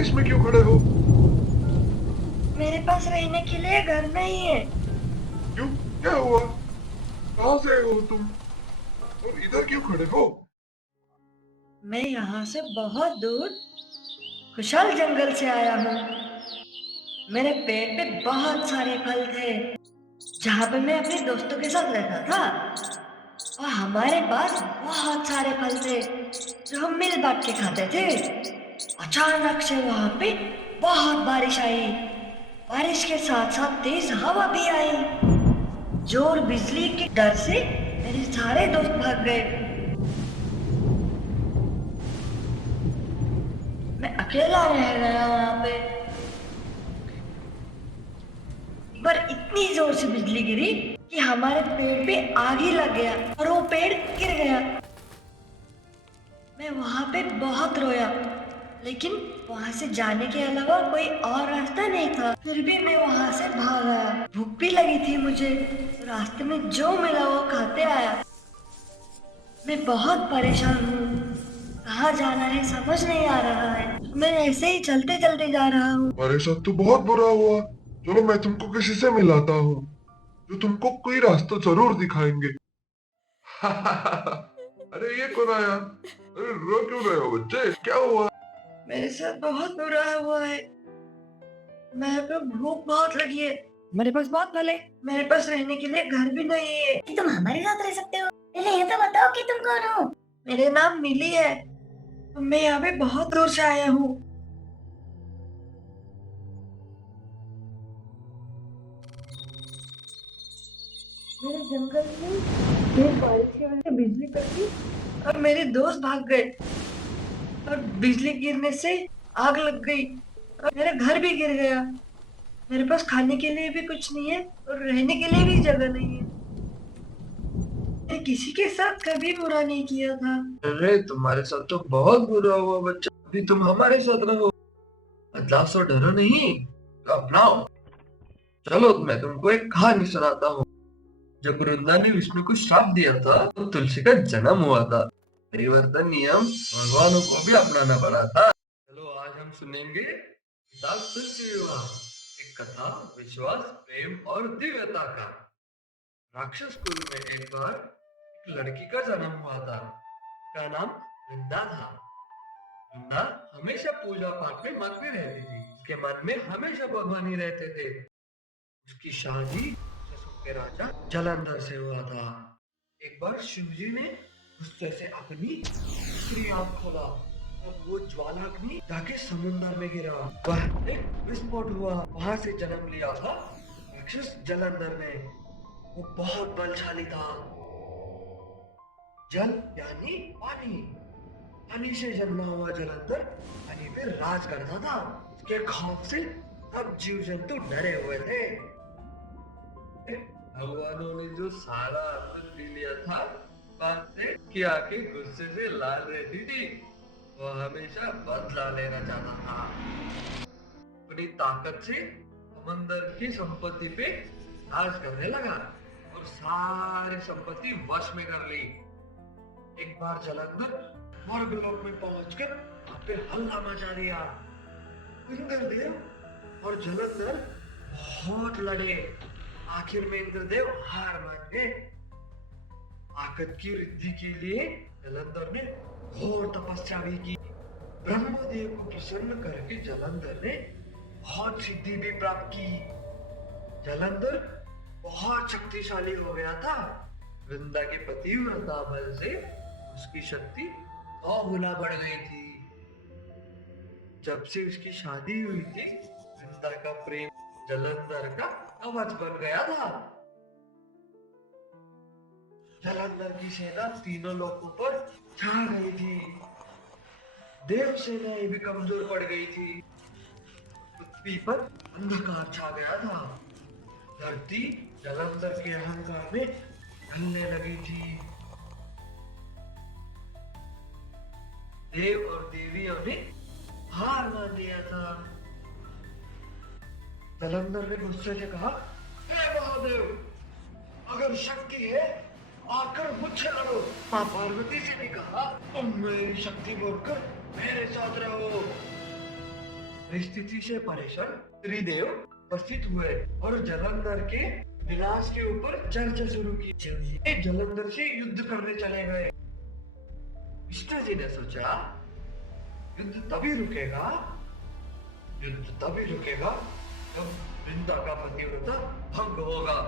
बारिश में क्यों खड़े हो? मेरे पास रहने के लिए घर नहीं है। क्यों? क्या हुआ? कहाँ से आए हो तुम? और इधर क्यों खड़े हो? मैं यहाँ से बहुत दूर खुशहाल जंगल से आया हूँ। मेरे पेड़ पे बहुत सारे फल थे जहाँ पे मैं अपने दोस्तों के साथ रहता था, और हमारे पास बहुत सारे फल थे जो हम मिल बांट के खाते थे। अचानक से वहाँ पे बहुत बारिश आई। बारिश के साथ साथ तेज हवा भी आई। जोर बिजली के डर से मेरे सारे दोस्त भाग गए। मैं अकेला रह गया वहाँ पे। एक बार इतनी जोर से बिजली गिरी कि हमारे पेड़ पे आग ही लग गया और वो पेड़ गिर गया। मैं वहाँ पे बहुत रोया, लेकिन वहाँ से जाने के अलावा कोई और रास्ता नहीं था। फिर भी मैं वहाँ से भाग आया। भूख भी लगी थी मुझे, तो रास्ते में जो मिला वो खाते आया। मैं बहुत परेशान हूँ, कहाँ जाना है समझ नहीं आ रहा है। मैं ऐसे ही चलते चलते जा रहा हूँ। हमारे साथ तो बहुत बुरा हुआ। चलो मैं तुमको किसी से मिलाता हूँ जो तुमको कोई रास्ता जरूर दिखाएंगे। अरे ये कौन आया? अरे रो क्यों रहे हो बच्चे? क्या हुआ? मेरे साथ बहुत बुरा हुआ है। मेरे को भूख बहुत लगी है। मेरे पास बहुत फल है। मेरे पास रहने के लिए घर भी नहीं है। तुम हमारे साथ रह सकते हो। पहले ये तो बताओ कि तुम कौन हो। मेरे नाम मिली है। मैं यहाँ पे बहुत दूर से आया हूँ। मेरे जंगल में तेज बारिश की वजह से बिजली कड़की और मेरे दोस्त भाग गए, और बिजली गिरने से आग लग गई और मेरा घर भी गिर गया। मेरे पास खाने के लिए भी कुछ नहीं है और रहने के लिए भी जगह नहीं है। मैंने किसी के साथ कभी बुरा नहीं किया था। अरे तुम्हारे साथ तो बहुत बुरा हुआ बच्चा। अभी तुम हमारे साथ रहो। बदलाव से डरो नहीं, तो अपनाओ। चलो मैं तुमको एक कहानी सुनाता हूँ। जब वृंदा ने विष्णु को श्राप दिया था तो तुलसी का जन्म हुआ था। परिवर्तन नियम भगवानों को भी अपनाना पड़ा था। चलो आज हम सुनेंगे किताब तुलसी विवाह, एक कथा विश्वास, प्रेम और दिव्यता का। राक्षस कुल में एक बार एक लड़की का जन्म हुआ था। उसका नाम वृंदा था। वृंदा हमेशा पूजा पाठ में मग्न रहती थी। उसके मन में हमेशा भगवान ही रहते थे। उसकी शादी राक्षसों के राजा जलंधर से हुआ था। एक बार शिवजी ने गुस्से से अपनी दूसरी आंख खोला, तब वो ज्वालाग्नि जाके समुद्र में गिरा। वह एक विस्फोट हुआ। वहां से जन्म लिया था राक्षस जलंधर ने। वो बहुत बलशाली था। जल यानी पानी। पानी से जन्मा हुआ जलंधर पानी पे राज करता था। उसके खौफ से सब जीव जंतु डरे हुए थे। भगवानों ने जो सारा अमृत पी लिया था, बात से कि आंखें गुस्से से लाल रहती थी। वो हमेशा बदला लेना चाहता था। अपनी ताकत से समंदर की संपत्ति पे राज करने लगा और सारी संपत्ति वश में कर ली। एक बार जलंधर स्वर्गलोक में पहुंचकर वहां पे हल्ला मचा दिया। इंद्रदेव और जलंधर बहुत लड़े। आखिर में इंद्रदेव हार मान गए। ताकत की वृद्धि के लिए जलंधर ने घोर तपस्या भी की। ब्रह्मदेव को प्रसन्न करके जलंधर ने बहुत सिद्धि भी प्राप्त की। जलंधर बहुत शक्तिशाली हो गया था। वृंदा के पतिव्रता बल से उसकी शक्ति 100 गुना बढ़ गई थी। जब से उसकी शादी हुई थी, वृंदा का प्रेम जलंधर का कवच बन गया था। जलंधर की सेना तीनों लोगों पर छा गई थी। देव सेनाएं भी कमजोर पड़ गई थी। पृथ्वी पर अंधकार छा गया था। धरती जलंधर के अहंकार में ढलने लगी थी। देव और देवियों ने हार मान लिया था। जलंधर ने गुस्से से कहा, हे महादेव, अगर शक्ति है आकर मुझसे लड़ो। माँ पार्वती से ने कहा, तुम मेरी शक्ति बोलकर मेरे साथ रहो। परिस्थिति से परेशान त्रिदेव उपस्थित हुए और जलंधर के विनाश के ऊपर चर्चा शुरू की। शिव जी जलंधर से युद्ध करने चले गए। विष्णु जी ने सोचा युद्ध तभी रुकेगा जब वृंदा का पतिव्रता भंग होगा।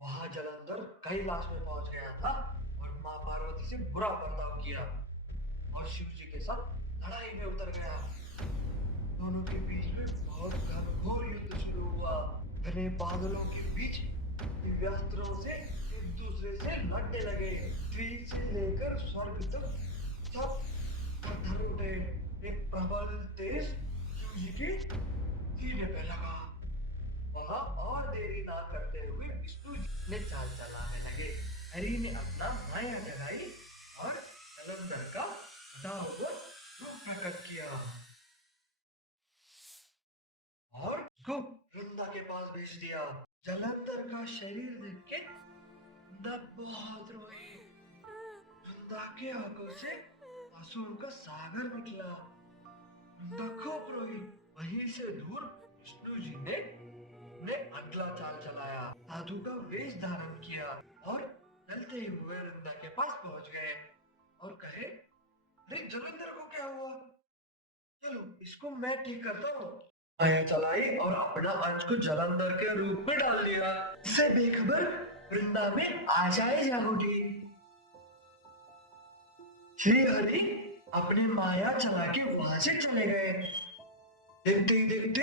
वहां जलंधर कैलाश में पहुंच गया था और मां पार्वती से बुरा बर्ताव किया और शिव जी के साथ लड़ाई में उतर गया। दोनों के बीच में बहुत घनघोर युद्ध शुरू हुआ। घने बादलों के बीच दिव्यास्त्रों से एक दूसरे से लड़ने लगे। पृथ्वी से लेकर स्वर्ग तक सब पत्थर उठे। एक प्रबल तेज शिव जी के सीने पे लगा। वहां और देरी ना करते हुए विष्णु जी ने चाल चलाने लगे। हरि ने अपना माया जगाई और जलंधर का हटा हुआ रूप प्रकट किया और उसको वृंदा के पास भेज दिया। जलंधर का शरीर देख के वृंदा बहुत रोई। वृंदा के आंखों से आंसुओं का सागर निकला। वृंदा खूब रोई। वहीं से दूर विष्णु जी ने अगला चाल चलाया। साधु का वेश धारण किया और चलते हुए वृंदा के पास पहुंच गए और कहे, अरे जलंधर को क्या हुआ? चलो इसको मैं ठीक करता हूँ। माया चलाई और अपना अंश को जलंधर के रूप में डाल लिया। इससे बेखबर वृंदा में आशाएं जाग उठी। श्री हरि अपनी माया चला के वहां से चले गए। देखते ही देखते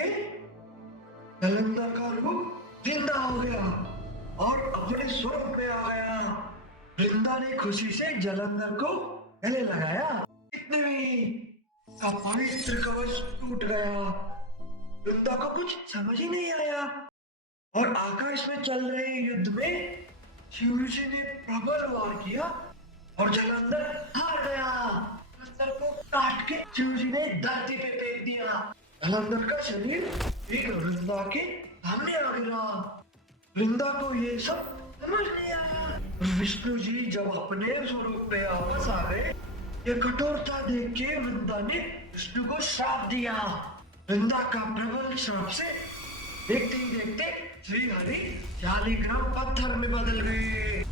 जलंधर का रूप जिंदा हो गया और अपने स्वरूप में आ गया। वृंदा ने खुशी से जलंधर को गले लगाया। इतने में का पवित्र कवच टूट गया। वृंदा को कुछ समझ ही नहीं आया और आकाश में चल रहे युद्ध में शिव जी ने प्रबल वार किया और जलंधर हार गया। जलंधर को काट के शिव जी ने धरती पे फेंक दिया। जलंधर का शरीर एक वृंदा के सामने आ गिरा। वृंदा को ये सब समझ नहीं आया। विष्णु जी जब अपने स्वरूप में वापस आ गए, ये कठोरता देख के वृंदा ने विष्णु को श्राप दिया। वृंदा का प्रबल श्राप से देखते ही देखते श्री हरि शालिग्राम पत्थर में बदल गए।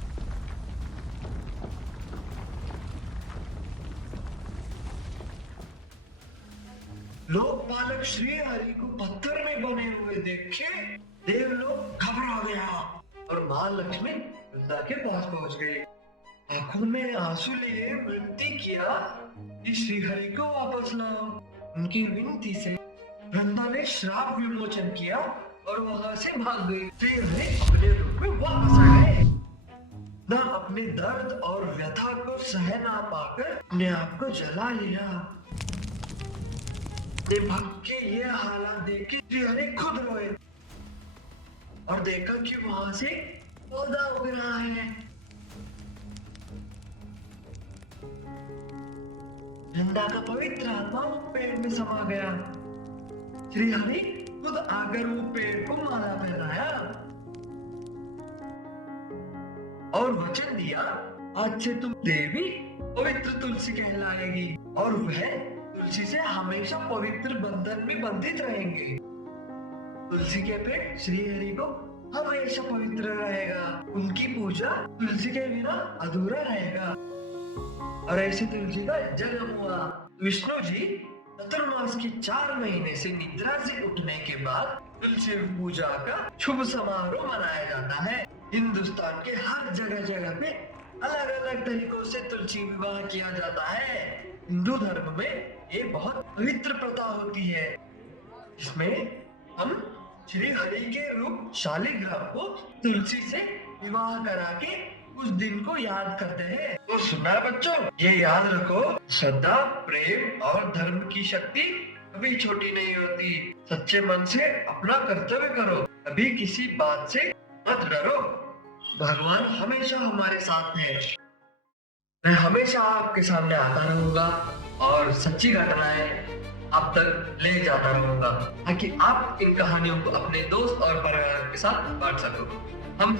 लोकपालक श्री हरि को पत्थर में बने हुए देखे देवलोक घबरा गया और मां लक्ष्मी वृंदा के पास पहुंच गई। आंखों में आंसू लिए विनती किया कि श्री हरि को वापस लाओ। उनकी विनती से वृंदा ने श्राप विमोचन किया और वहां से भाग गई। श्री हरि अपने रूप में वापस आ गए। न अपने दर्द और व्यथा को सह ना पाकर अपने आप को जला लिया। भक्त के ये हालात देख के श्री हरि खुद रोए और देखा कि वहां से पौधा उग रहा है। वृंदा का पवित्र आत्मा वो पेड़ में समा गया। श्री हरि खुद आकर वो पेड़ को माला पहनाया और वचन दिया, आज से तुम देवी पवित्र तुलसी कहलाएगी और वह तुलसी से हमेशा पवित्र बंधन में बंधित रहेंगे। तुलसी के पेड़ श्री हरि को हमेशा पवित्र रहेगा। उनकी पूजा तुलसी के बिना अधूरा रहेगा। और ऐसे तुलसी का जन्म हुआ। विष्णु जी चतुर्मास के 4 महीने से निद्रा से उठने के बाद तुलसी पूजा का शुभ समारोह मनाया जाता है। हिंदुस्तान के हर जगह पे अलग अलग तरीकों से तुलसी विवाह किया जाता है। हिंदू धर्म में ये बहुत पवित्र प्रथा होती है, जिसमें हम श्री हरि के रूप शालिग्राम को तुलसी से विवाह करा के उस दिन को याद करते हैं। तो सुना बच्चों, ये याद रखो, श्रद्धा, प्रेम और धर्म की शक्ति कभी छोटी नहीं होती। सच्चे मन से अपना कर्तव्य करो, कभी किसी बात से मत डरो। भगवान हमेशा हमारे साथ है। मैं हमेशा आपके सामने आता रहूंगा और सच्ची घटनाएं आप तक ले जाता रहूंगा, ताकि आप इन कहानियों को अपने दोस्त और परिवार के साथ बांट सको। हम